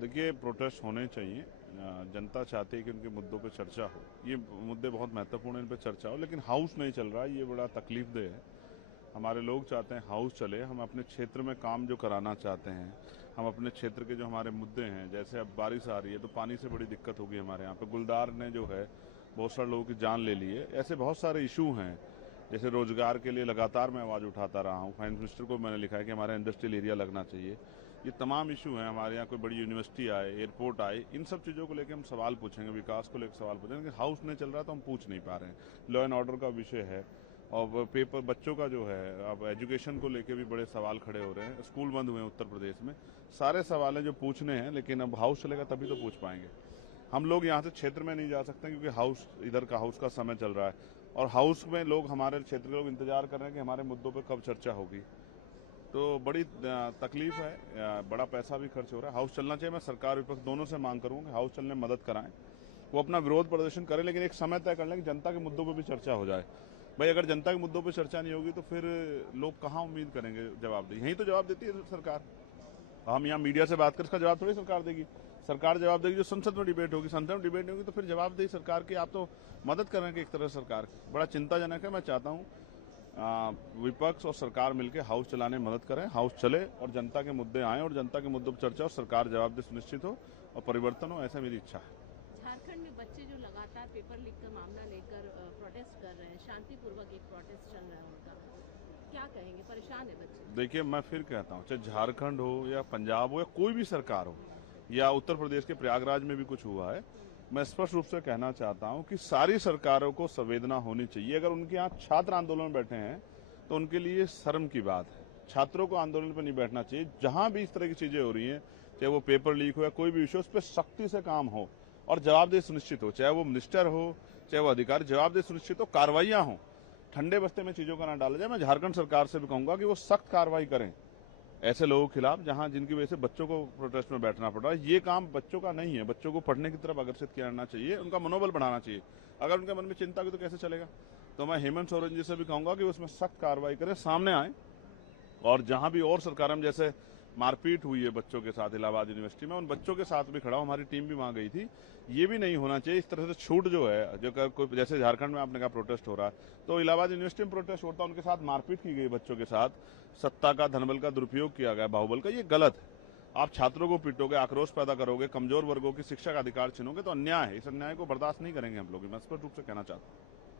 देखिए, प्रोटेस्ट होने चाहिए। जनता चाहती है कि उनके मुद्दों पे चर्चा हो। ये मुद्दे बहुत महत्वपूर्ण हैं, इन पे चर्चा हो, लेकिन हाउस नहीं चल रहा है। ये बड़ा तकलीफदेह है। हमारे लोग चाहते हैं हाउस चले। हम अपने क्षेत्र में काम जो कराना चाहते हैं, हम अपने क्षेत्र के जो हमारे मुद्दे हैं, जैसे अब बारिश आ रही है तो पानी से बड़ी दिक्कत होगी हमारे यहाँ पे। गुलदार ने जो है बहुत सारे लोगों की जान ले ली है। ऐसे बहुत सारे इशू हैं। जैसे रोजगार के लिए लगातार मैं आवाज़ उठाता रहा हूँ। फाइनेंस मिनिस्टर को मैंने लिखा है कि हमारा इंडस्ट्रियल एरिया लगना चाहिए। ये तमाम इशू हैं। हमारे यहाँ कोई बड़ी यूनिवर्सिटी आए, एयरपोर्ट आए, इन सब चीज़ों को लेकर हम सवाल पूछेंगे, विकास को लेकर सवाल पूछेंगे। लेकिन हाउस नहीं चल रहा तो हम पूछ नहीं पा रहे हैं। लॉ एंड ऑर्डर का विषय है, और पेपर बच्चों का जो है, अब एजुकेशन को लेके भी बड़े सवाल खड़े हो रहे हैं। स्कूल बंद हुए हैं उत्तर प्रदेश में। सारे सवाल हैं जो पूछने हैं, लेकिन अब हाउस चलेगा तभी तो पूछ पाएंगे। हम लोग यहाँ से क्षेत्र में नहीं जा सकते क्योंकि हाउस, इधर का हाउस का समय चल रहा है, और हाउस में लोग, हमारे क्षेत्र के लोग इंतजार कर रहे हैं कि हमारे मुद्दों पर कब चर्चा होगी। तो बड़ी तकलीफ है। बड़ा पैसा भी खर्च हो रहा है। हाउस चलना चाहिए। मैं सरकार विपक्ष दोनों से मांग करूंगा कि हाउस चलने में मदद कराएं। वो अपना विरोध प्रदर्शन करें, लेकिन एक समय तय कर लें कि जनता के मुद्दों पर भी चर्चा हो जाए। भाई, अगर जनता के मुद्दों पर चर्चा नहीं होगी तो फिर लोग कहाँ उम्मीद करेंगे जवाबदेही। यही तो जवाब देती है सरकार। हम यहाँ मीडिया से बात कर, इसका जवाब थोड़ी सरकार देगी। सरकार जवाब देगी जो संसद में डिबेट होगी। संसद में डिबेट नहीं होगी तो फिर जवाबदेही सरकार की। आप तो मदद कर रहे हैं एक तरह सरकार। बड़ा चिंताजनक है। मैं चाहता हूँ विपक्ष और सरकार मिलकर हाउस चलाने में मदद करें। हाउस चले और जनता के मुद्दे आए, और जनता के मुद्दों पर चर्चा और सरकार जवाबदेही सुनिश्चित हो और परिवर्तन हो, ऐसा मेरी इच्छा है। झारखंड में बच्चे जो लगातार पेपर लीक का मामला लेकर प्रोटेस्ट कर रहे हैं, शांतिपूर्वक एक प्रोटेस्ट चल रहा है उनका, क्या कहेंगे? परेशान है बच्चे। देखिए, मैं फिर कहता हूँ, चाहे झारखंड हो या पंजाब हो या कोई भी सरकार हो, या उत्तर प्रदेश के प्रयागराज में भी कुछ हुआ है, मैं स्पष्ट रूप से कहना चाहता हूं कि सारी सरकारों को संवेदना होनी चाहिए। अगर उनके यहाँ छात्र आंदोलन में बैठे हैं तो उनके लिए शर्म की बात है। छात्रों को आंदोलन पर नहीं बैठना चाहिए। जहां भी इस तरह की चीजें हो रही हैं, चाहे वो पेपर लीक हो या कोई भी विषय, उस पर सख्ती से काम हो और जवाबदेही सुनिश्चित हो। चाहे वो मिनिस्टर हो, चाहे वो अधिकारी, जवाबदेही सुनिश्चित हो, कार्रवाइयां हो। ठंडे बस्ते में चीजों का ना डाला जाए। मैं झारखंड सरकार से भी कहूंगा कि वो सख्त कार्रवाई करें ऐसे लोगों के खिलाफ जहां, जिनकी वजह से बच्चों को प्रोटेस्ट में बैठना पड़ रहा है। ये काम बच्चों का नहीं है। बच्चों को पढ़ने की तरफ आकर्षित किया जाना चाहिए, उनका मनोबल बढ़ाना चाहिए। अगर उनके मन में चिंता की तो कैसे चलेगा। तो मैं हेमंत सोरेन जी से भी कहूंगा कि उसमें सख्त कार्रवाई करें, सामने आए। और जहां भी और सरकार में जैसे मारपीट हुई है बच्चों के साथ इलाहाबाद यूनिवर्सिटी में, उन बच्चों के साथ भी खड़ा हूं। हमारी टीम भी वहां गई थी। ये भी नहीं होना चाहिए। इस तरह से छूट जो है, जो कोई, जैसे झारखंड में आपने कहा प्रोटेस्ट हो रहा है, तो इलाहाबाद यूनिवर्सिटी में प्रोटेस्ट होता है, उनके साथ मारपीट की गई बच्चों के साथ, सत्ता का, धनबल का दुरुपयोग किया गया, बाहुबल का। ये गलत है। आप छात्रों को पीटोगे, आक्रोश पैदा करोगे, कमजोर वर्गों की शिक्षा का अधिकार छीनोगे तो अन्याय है। इस अन्याय को बर्दाश्त नहीं करेंगे हम लोग। मैं स्पष्ट रूप से कहना चाहता हूं।